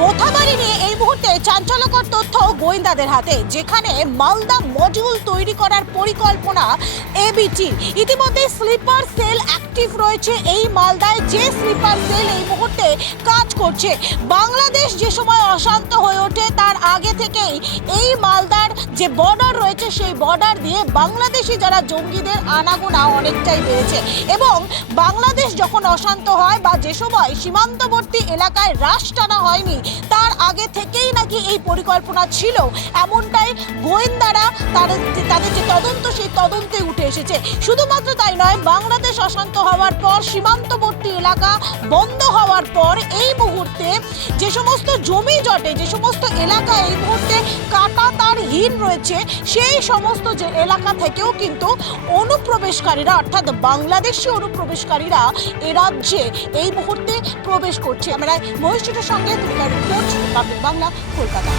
মোথাবাড়ি নিয়ে এই মুহূর্তে চাঞ্চল্যকর তথ্য গোয়েন্দাদের হাতে, যেখানে মালদা মডিউল তৈরি করার পরিকল্পনা এবিটির। ইতিমধ্যে স্লিপার সেল অ্যাক্টিভ রয়েছে এই মালদায়, যে স্লিপার সেল এই মুহূর্তে কাজ করছে। বাংলাদেশ যে সময় অশান্ত হয়ে ওঠে তার আগে থেকেই এই মালদার যে বর্ডার রয়েছে সেই বর্ডার দিয়ে বাংলাদেশি যারা জঙ্গিদের আনাগোনা অনেকটাই বেড়েছে, এবং বাংলাদেশ যখন অশান্ত হয় বা যে সময় সীমান্তবর্তী এলাকায় রাশ টানা হয়নি তার আগে থেকেই নাকি এই পরিকল্পনা ছিল, এমনটাই গোয়েন্দারা তাদের যে তদন্ত সেই তদন্তে উঠে এসেছে। শুধুমাত্র তাই নয়, বাংলাদেশ অশান্ত হওয়ার পর, সীমান্তবর্তী এলাকা বন্ধ হওয়ার পর এই মুহূর্তে যে সমস্ত জমি জটে, যে সমস্ত এলাকা এই মুহূর্তে কাটা তারহীন রয়েছে, সেই সমস্ত যে এলাকা থেকেও কিন্তু অনুপ্রবেশকারীরা, অর্থাৎ বাংলাদেশি অনুপ্রবেশকারীরা এ রাজ্যে এই মুহূর্তে প্রবেশ করছে। আমরা মহিষের সঙ্গে রিপোর্ট, পাবলিক বাংলা, কলকাতা।